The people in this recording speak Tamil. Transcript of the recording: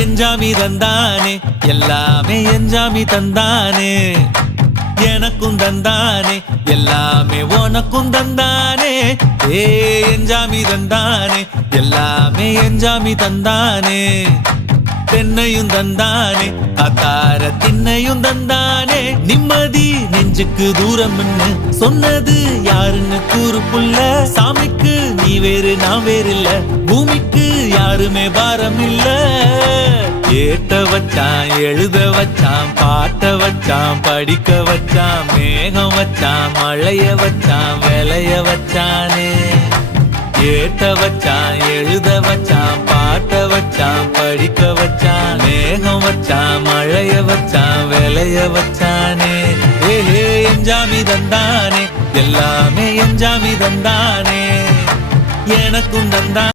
எஞ்சாமி தந்தானே எல்லாமே எஞ்சாமி தந்தானே எனக்கும் தந்தானே எல்லாமே உனக்கும் தந்தானே ஏ எஞ்சாமி தந்தானே எல்லாமே எஞ்சாமி தந்தானே தென்னையும் தந்தானே அத்தார திண்ணையும் தந்தானே நிம்மதி நெஞ்சுக்கு தூரம்னு சொன்னது யாருன்னு கூறு புள்ள சாமிக்கு நீ வேறு நான் வேறு இல்ல பூமிக்கு யாருமே பாரம் இல்ல ஏட்ட வச்சான் எழுத வச்சான் பாட்ட வச்சான் படிக்க வச்சான் மேகம் வச்சான் மழைய வச்சான் விளைய வச்சானே ஏட்ட வச்சான் எழுத வச்சான் பாட்ட வச்சான் படிக்க வச்சான் மேகம் வச்சான் மழைய வச்சான் விளைய வச்சானே ஏ எஞ்சாமி தந்தானே எல்லாமே எஞ்சாமி தந்தானே எனக்கும் தந்தான்